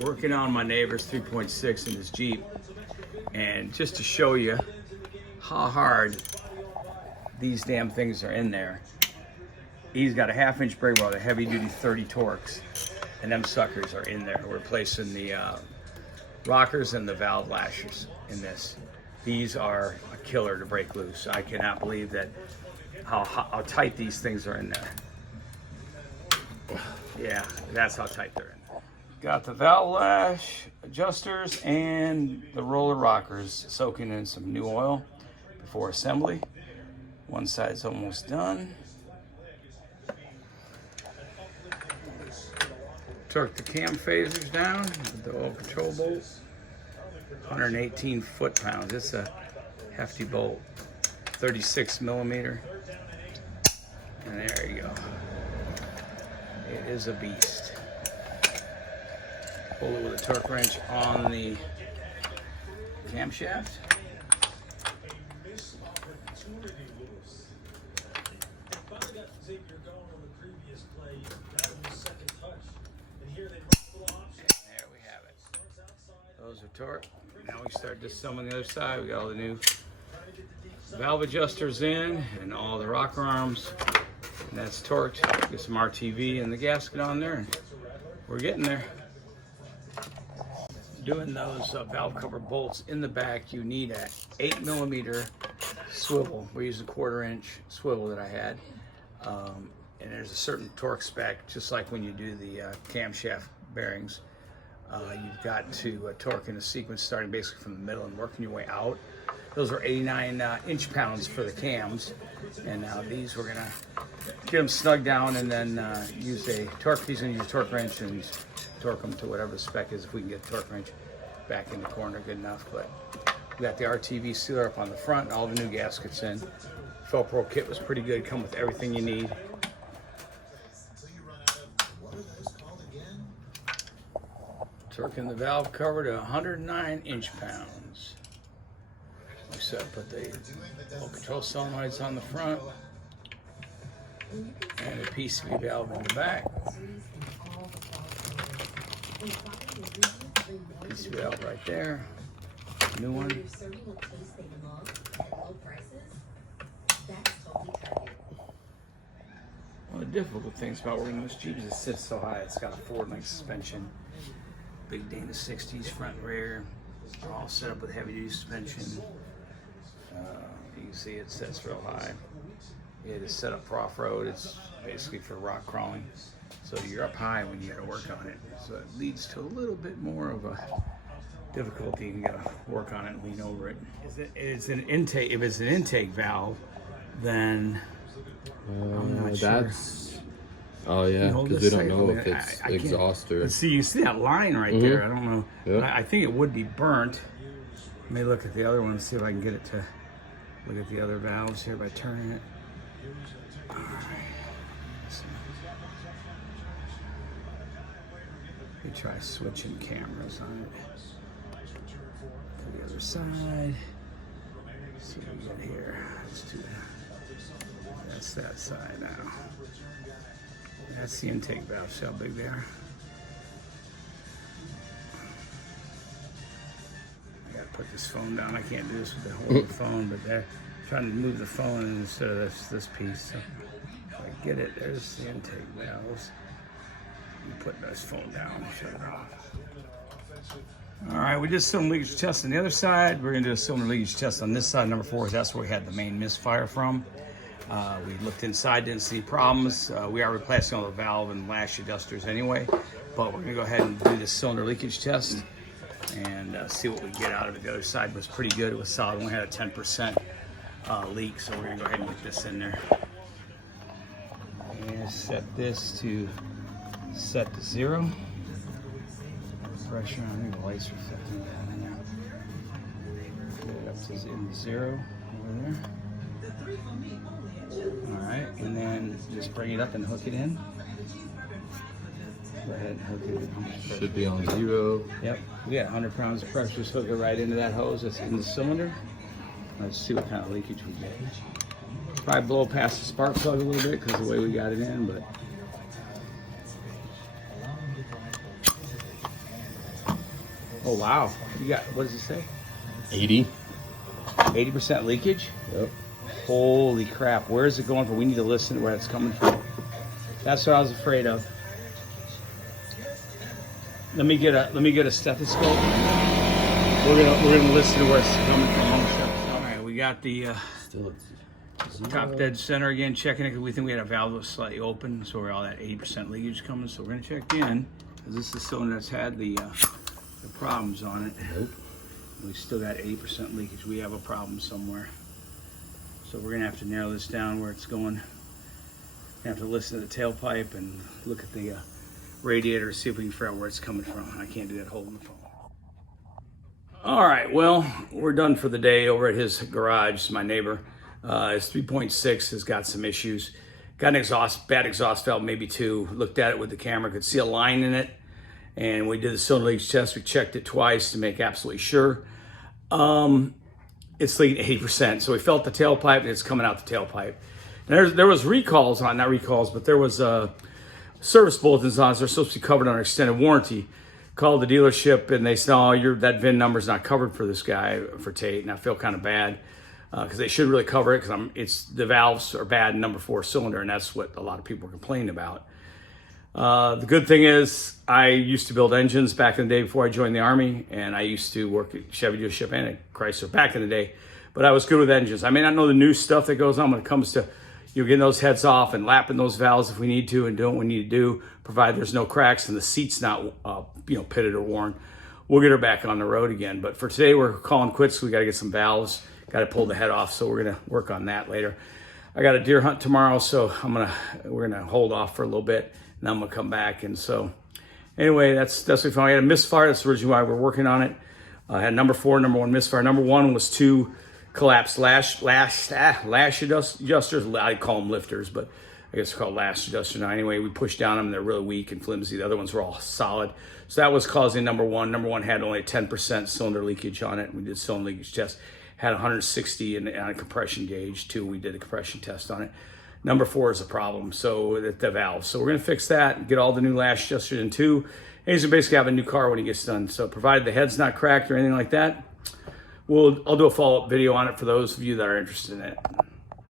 Working on my neighbor's 3.6 in his Jeep, and just to show you how hard these damn things are in there, he's got a 1/2-inch brake rod, a heavy-duty 30 Torx, and them suckers are in there. We're replacing the rockers and the valve lashers in this. These are a killer to break loose. I cannot believe that how tight these things are in there. Yeah, that's how tight they're in there. Got the valve lash adjusters and the roller rockers soaking in some new oil before assembly. One side's almost done. Torque the cam phasers down with the oil control bolt. 118 foot-pounds. It's a hefty bolt. 36 millimeter. And there you go. It is a beast. Pull it with a torque wrench on the camshaft. There we have it. Those are torque. Now we start this some on the other side. We got all the new valve adjusters in and all the rocker arms. And that's torqued. Get some RTV and the gasket on there. And we're getting there. Doing those valve cover bolts in the back, you need a 8 millimeter swivel. We use a 1/4 inch swivel that I had. And there's a certain torque spec, just like when you do the camshaft bearings. You've got to torque in a sequence starting basically from the middle and working your way out. Those are 89 inch-pounds for the cams. And now these, we're gonna get them snug down and then use a torque piece and use a torque wrench and torque them to whatever the spec is, if we can get the torque wrench back in the corner good enough. But we got the RTV sealer up on the front and all the new gaskets in. Felpro kit was pretty good, come with everything you need. Torquing the valve cover to 109 inch-pounds. We said put the oil control solenoids on the front and a PCV valve in the back. PCV valve right there. New one. One of the difficult things about working this Jeep is it sits so high. It's got a forward-link suspension. Big Dana 60s front and rear, all set up with heavy-duty suspension. You can see it sets real high. It is set up for off-road. It's basically for rock crawling. So you're up high when you got to work on it. So it leads to a little bit more of a difficulty. You got to work on it and lean over it. It's an intake. If it's an intake valve, then I'm not sure. Oh yeah, because we don't know if it's exhaust or... See, you see that line right there. I don't know. Yep. I think it would be burnt. Let me look at the other one and see if I can get it to look at the other valves here by turning it. All right. Let me try switching cameras on it. To the other side. Let's see what we got here. Let's do that. That's that side now. That's the intake valve. See how big they are? I gotta put this phone down. I can't do this with the whole phone, but they're trying to move the phone instead of this piece. So if I get it, there's the intake valves. You put this phone down, shut it off. All right, we did cylinder leakage test on the other side. We're gonna do a cylinder leakage test on this side, number 4. That's where we had the main misfire from. We looked inside, didn't see problems. We are replacing all the valve and lash adjusters anyway, but we're gonna go ahead and do this cylinder leakage test and see what we get out of it. The other side was pretty good. It was solid. We only had a 10% leak, so we're gonna go ahead and get this in there. And set this to set to 0. Pressure on the lights reflecting down in there. Get it up to 0 over there. All right, and then just bring it up and hook it in. Go ahead and hook it in. Should be on 0. Yep, we got 100 pounds of pressure. Just hook it right into that hose that's in the cylinder. Let's see what kind of leakage we get. Probably blow past the spark plug a little bit because of the way we got it in, but Oh, wow. You got, what does it say? 80. 80% leakage? Yep. Holy crap. Where is it going from? We need to listen to where it's coming from. That's what I was afraid of. Let me get a stethoscope. We're gonna listen to where it's coming from. All right, we got the top dead center again, checking it because we think we had a valve that was slightly open, so we're all that 80% leakage coming. So we're gonna check again, because this is the cylinder that's had the problems on it. Nope. We still got 80% leakage. We have a problem somewhere. So we're gonna have to narrow this down where it's going. We have to listen to the tailpipe and look at the radiator to see if we can figure out where it's coming from. I can't do that holding the phone. All right, well, we're done for the day over at his garage, my neighbor. His 3.6 has got some issues. Got an bad exhaust valve, maybe two. Looked at it with the camera, could see a line in it. And we did the cylinder leakage test. We checked it twice to make absolutely sure. It's leaking 80%. So we felt the tailpipe and it's coming out the tailpipe. And there was recalls on, not recalls, but there was service bulletins on. They're supposed to be covered under extended warranty. Called the dealership and they said, oh, that VIN number's not covered for this guy, for Tate. And I feel kind of bad because they should really cover it because the valves are bad in number 4 cylinder, and that's what a lot of people are complaining about. The good thing is I used to build engines back in the day before I joined the Army, and I used to work at Chevy dealership and at Chrysler back in the day, but I was good with engines. I may not know the new stuff that goes on when it comes to getting those heads off and lapping those valves if we need to and doing what we need to do, provided there's no cracks and the seat's not pitted or worn. We'll get her back on the road again. But for today, we're calling quits. We got to get some valves, got to pull the head off, so we're going to work on that later. I got a deer hunt tomorrow, so we're gonna hold off for a little bit, and then I'm gonna come back. And so anyway, that's what we found. I had a misfire. That's the reason why we're working on it. I had number 4, number 1 misfire. Number 1 was 2 collapsed lash adjusters. I call them lifters, but I guess they're called lash adjusters now. Anyway, we pushed down them. They're really weak and flimsy. The other ones were all solid. So that was causing number 1. Number 1 had only 10% cylinder leakage on it. We did cylinder leakage test. Had 160 on a compression gauge too. We did a compression test on it. Number 4 is a problem, so the valve. So we're gonna fix that and get all the new lash adjusters in too. And he's gonna basically have a new car when he gets done. So provided the head's not cracked or anything like that, I'll do a follow-up video on it for those of you that are interested in it.